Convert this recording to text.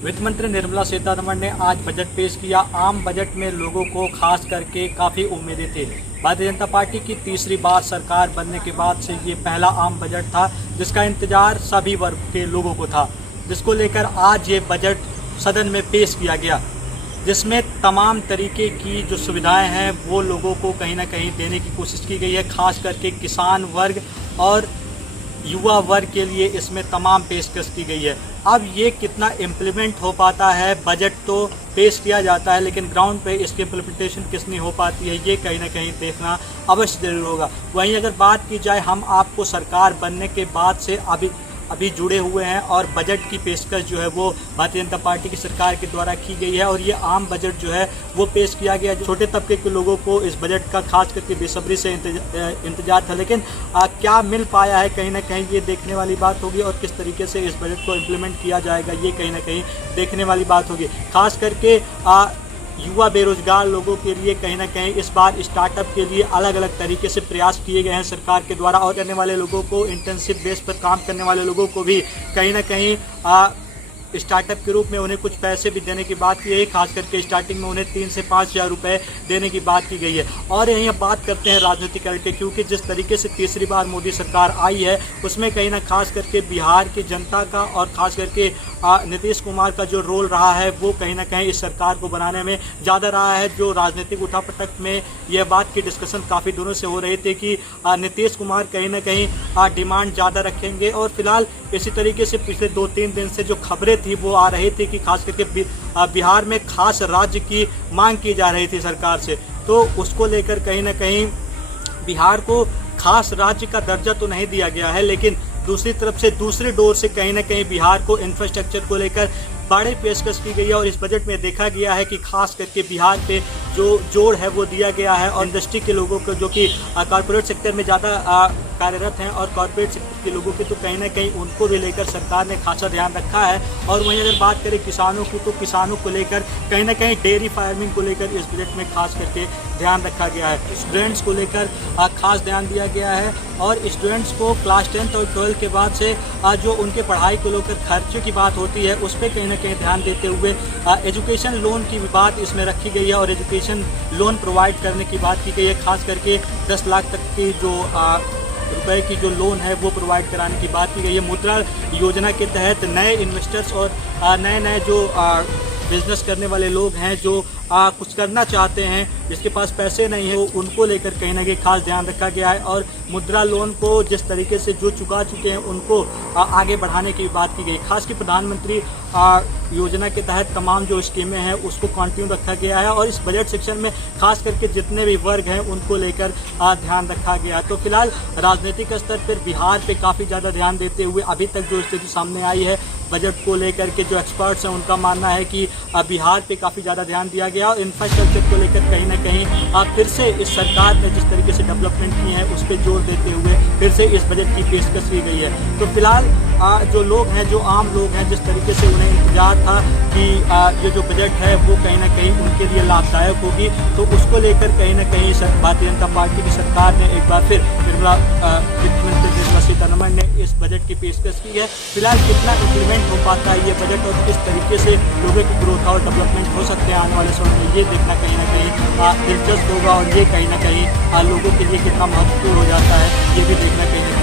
वित्त मंत्री निर्मला सीतारमण ने आज बजट पेश किया। आम बजट में लोगों को खास करके काफ़ी उम्मीदें थी। भारतीय जनता पार्टी की तीसरी बार सरकार बनने के बाद से ये पहला आम बजट था जिसका इंतजार सभी वर्ग के लोगों को था, जिसको लेकर आज ये बजट सदन में पेश किया गया, जिसमें तमाम तरीके की जो सुविधाएं हैं वो लोगों को कहीं ना कहीं देने की कोशिश की गई है। खास करके किसान वर्ग और युवा वर्ग के लिए इसमें तमाम पेशकश की गई है। अब ये कितना इम्प्लीमेंट हो पाता है, बजट तो पेश किया जाता है लेकिन ग्राउंड पे इसकी इम्प्लीमेंटेशन कितनी हो पाती है ये कहीं ना कहीं देखना अवश्य जरूर होगा। वहीं अगर बात की जाए, हम आपको सरकार बनने के बाद से अभी जुड़े हुए हैं और बजट की पेशकश जो है वो भारतीय जनता पार्टी की सरकार के द्वारा की गई है और ये आम बजट जो है वो पेश किया गया। छोटे तबके के लोगों को इस बजट का खास करके बेसब्री से इंतजार था, लेकिन क्या मिल पाया है कहीं ना कहीं ये देखने वाली बात होगी और किस तरीके से इस बजट को इम्प्लीमेंट किया जाएगा ये कहीं ना कहीं देखने वाली बात होगी। खास करके युवा बेरोजगार लोगों के लिए कहीं ना कहीं इस बार स्टार्टअप के लिए अलग अलग तरीके से प्रयास किए गए हैं सरकार के द्वारा, और करने वाले लोगों को, इंटर्नशिप बेस पर काम करने वाले लोगों को भी कहीं ना कहीं स्टार्टअप के रूप में उन्हें कुछ पैसे भी देने की बात की है। खास करके स्टार्टिंग में उन्हें 3 से 5 हज़ार रुपये देने की बात की गई है। और यहीं अब बात करते हैं राजनीतिकरण के, क्योंकि जिस तरीके से तीसरी बार मोदी सरकार आई है उसमें कहीं ना खास करके बिहार की जनता का और खास करके नीतीश कुमार का जो रोल रहा है वो कहीं ना कहीं इस सरकार को बनाने में ज़्यादा रहा है। जो राजनीतिक उठापटक में यह बात की डिस्कशन काफ़ी दिनों से हो रही थी कि नीतीश कुमार कहीं ना कहीं डिमांड ज़्यादा रखेंगे, और फिलहाल इसी तरीके से पिछले 2-3 दिन से जो खबरें थी वो आ रही थी कि खास करके बिहार में खास राज्य की मांग की जा रही थी सरकार से, तो उसको लेकर कहीं ना कहीं बिहार को खास राज्य का दर्जा तो नहीं दिया गया है, लेकिन दूसरी तरफ से दूसरे डोर से कहीं ना कहीं बिहार को इंफ्रास्ट्रक्चर को लेकर बड़ी पेशकश की गई है। और इस बजट में देखा गया है कि खास करके बिहार पे जो जोर है वो दिया गया है, और इंडस्ट्री के लोगों को जो कि कॉर्पोरेट सेक्टर में ज़्यादा कार्यरत हैं और कॉर्पोरेट सेक्टर के लोगों के, तो कहीं ना कहीं उनको भी लेकर सरकार ने खासा ध्यान रखा है। और वहीं अगर बात करें किसानों की, तो किसानों को लेकर कहीं ना कहीं डेयरी फार्मिंग को लेकर इस बजट में खास करके ध्यान रखा गया है। स्टूडेंट्स को लेकर खास ध्यान दिया गया है, और स्टूडेंट्स को क्लास 10th और 12th के बाद से जो उनके पढ़ाई को लेकर खर्चे की बात होती है उस पर कहीं ना कहीं ध्यान देते हुए एजुकेशन लोन की भी बात इसमें रखी गई है, और एजुकेशन लोन प्रोवाइड करने की बात की गई है। खास करके 10 लाख तक की जो रुपए की जो लोन है वो प्रोवाइड कराने की बात की गई है। मुद्रा योजना के तहत नए इन्वेस्टर्स और नए जो बिजनेस करने वाले लोग हैं, जो कुछ करना चाहते हैं, जिसके पास पैसे नहीं है, उनको लेकर कहीं ना कहीं खास ध्यान रखा गया है। और मुद्रा लोन को जिस तरीके से जो चुका चुके हैं उनको आगे बढ़ाने की बात की गई। खास की प्रधानमंत्री योजना के तहत तमाम जो स्कीमें हैं उसको कंटिन्यू रखा गया है, और इस बजट सेक्शन में खास करके जितने भी वर्ग हैं उनको लेकर ध्यान रखा गया। तो फिलहाल राजनीतिक स्तर पर बिहार पे काफ़ी ज़्यादा ध्यान देते हुए अभी तक जो स्थिति सामने आई है बजट को लेकर के, जो एक्सपर्ट्स हैं उनका मानना है कि बिहार पे काफ़ी ज़्यादा ध्यान दिया गया, और इंफ्रास्ट्रक्चर को लेकर कहीं ना कहीं फिर से इस सरकार ने जिस तरीके से डेवलपमेंट की है उस पर जोर देते हुए फिर से इस बजट की पेशकश की गई है। तो फिलहाल जो लोग हैं, जो आम लोग हैं, जिस तरीके से उन्हें इंतजार था कि ये जो बजट है वो कहीं ना कहीं उनके लिए लाभदायक होगी, तो उसको लेकर कहीं ना कहीं भारतीय जनता पार्टी की सरकार ने एक बार फिर वित्त मंत्री निर्मला सीतारमण ने इस बजट की पेशकश की है। फिलहाल कितना इम्प्लीमेंट हो पाता है ये बजट और किस तरीके से लोगों की ग्रोथ और डेवलपमेंट हो सकते हैं आने वाले समय में, ये देखना कहीं ना कहीं दिलचस्प होगा, और ये कहीं ना कहीं लोगों के लिए कितना महत्वपूर्ण हो जाता है ये भी देखना कहीं ना